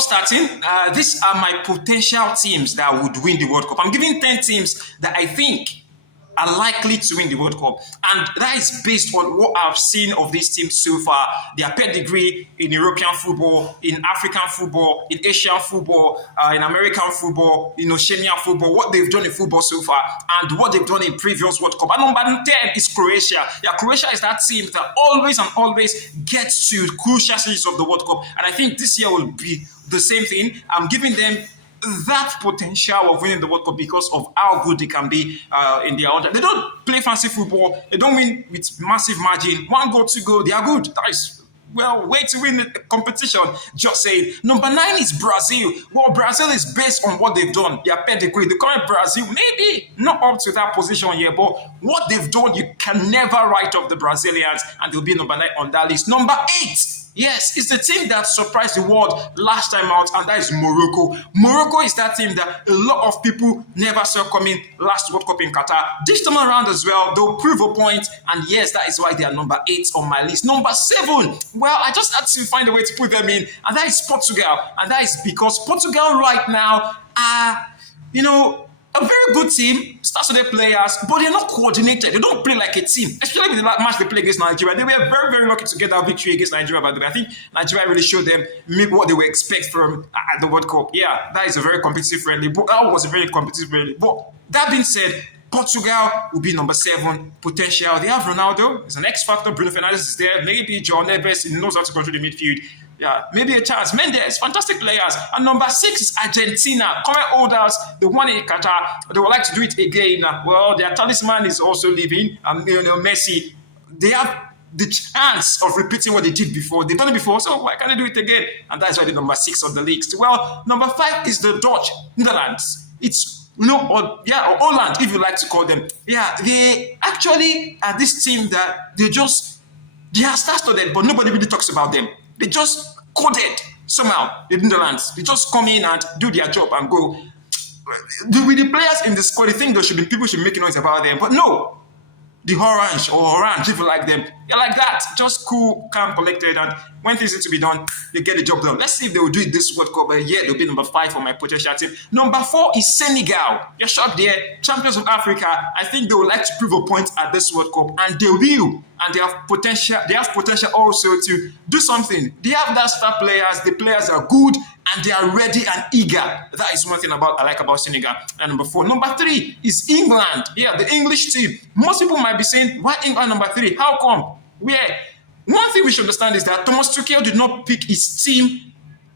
before starting, these are my potential teams that would win the World Cup. I'm giving 10 teams that I think are likely to win the World Cup. And that is based on what I've seen of these teams so far, their pedigree in European football, in African football, in Asian football, in American football, in Oceanian football, what they've done in football so far, and what they've done in previous World Cup. And number 10 is Croatia. Yeah, Croatia is that team that always and always gets to crucial stages of the World Cup. And I think this year will be the same thing. I'm giving them that potential of winning the World Cup because of how good they can be in their own time. They don't play fancy football. They don't win with massive margin. 1 goal, 2 goal, they are good. That is, well, way to win the competition. Just saying. Number 9 is Brazil. Well, Brazil is based on what they've done. Their pedigree. The current Brazil, maybe not up to that position yet, but what they've done, you can never write off the Brazilians, and they'll be number 9 on that list. Number 8. Yes, it's the team that surprised the world last time out, and that is Morocco. Morocco is that team that a lot of people never saw coming last World Cup in Qatar. This time around as well, they'll prove a point, and yes, that is why they are number 8 on my list. Number 7, well, I just had to find a way to put them in, and that is Portugal. And that is because Portugal right now are, a very good team, star-studded players, but they're not coordinated. They don't play like a team, especially with the match they play against Nigeria. They were very, very lucky to get that victory against Nigeria, by the way. I think Nigeria really showed them maybe what they were expect from the World Cup. Yeah, that is a very competitive friendly. But that was a very competitive friendly. But that being said, Portugal will be number 7 potential. They have Ronaldo, there's an X factor. Bruno Fernandes is there. Maybe João Neves, he knows how to control the midfield. Yeah, maybe a chance. Mendes, fantastic players. And number 6 is Argentina. Current holders, they won in Qatar. They would like to do it again. Well, their talisman is also leaving. Messi. They have the chance of repeating what they did before. They've done it before, so why can't they do it again? And that's why they're number 6 on the list. Well, number 5 is the Dutch, Netherlands. It's or Holland, if you like to call them. Yeah, they actually are this team that they are star-studded, but nobody really talks about them. They just coded somehow, the Netherlands. They just come in and do their job and go. With the players in the squad, they think people should make noise about them. But no, the orange, if you like them, they're like that. Just cool, calm, collected, and when things need to be done, they get the job done. Let's see if they will do it this World Cup. Yeah, they'll be number 5 for my potential team. Number 4 is Senegal. You're shocked there. Champions of Africa. I think they would like to prove a point at this World Cup, and they will. And they have potential. They have potential also to do something. They have that star players. The players are good and they are ready and eager. That is one thing I like about Senegal. And number 4. Number 3 is England. Yeah, the English team. Most people might be saying, why England number 3? How come? One thing we should understand is that Thomas Tuchel did not pick his team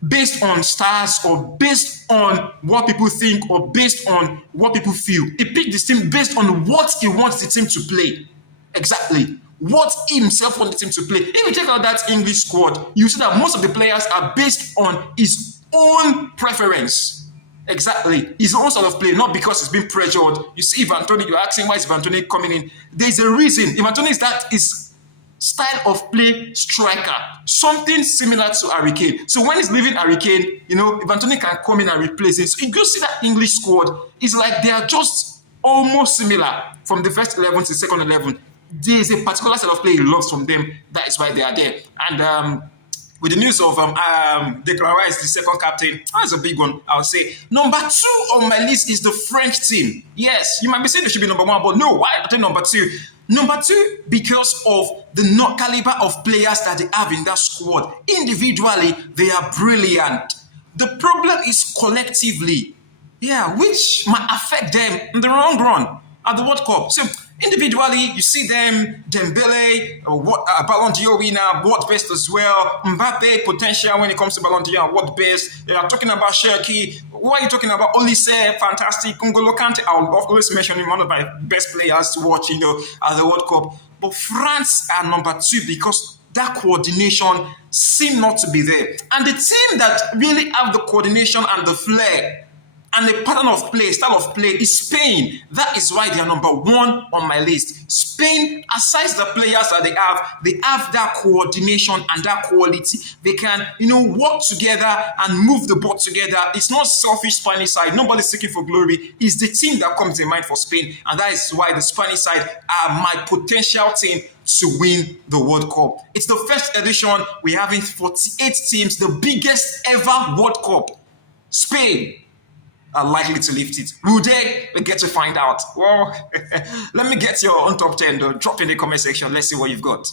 based on stars or based on what people think or based on what people feel. He picked this team based on what he wants the team to play. Exactly. What he himself wants the team to play. If you check out that English squad, you see that most of the players are based on his own preference. Exactly. His own sort of play, not because he's been pressured. You see Ivan Toney, you're asking why is Ivan Toney coming in. There's a reason. Ivan Toney is style of play striker, something similar to Harry Kane. So when he's leaving Harry Kane, Ivan Toney can come in and replace it. So you see that English squad, it's like they are just almost similar from the first 11 to the second 11. There is a particular style of play he loves from them. That is why they are there. And with the news of Declan Rice, the second captain, that's a big one, I would say. Number 2 on my list is the French team. Yes, you might be saying they should be number 1, but no, why are they number 2? Number 2, because of the caliber of players that they have in that squad. Individually, they are brilliant. The problem is collectively, which might affect them in the long run at the World Cup. So individually, you see them, Dembele, Ballon d'Or winner, what best as well. Mbappe, potential when it comes to Ballon d'Or, what best. They are talking about Cherki. What are you talking about? Olise, fantastic. N'Golo Kante, I'll always mention him, one of my best players to watch, at the World Cup. But France are number 2 because that coordination seems not to be there. And the team that really have the coordination and the flair and the pattern of play, style of play is Spain. That is why they are number 1 on my list. Spain, aside the players that they have that coordination and that quality. They can, work together and move the ball together. It's not selfish Spanish side. Nobody's seeking for glory. It's the team that comes in mind for Spain. And that is why the Spanish side are my potential team to win the World Cup. It's the first edition. We're having 48 teams, the biggest ever World Cup. Spain are likely to lift it. Will they? We get to find out. Well, let me get your own top 10 though. Drop in the comment section. Let's see what you've got.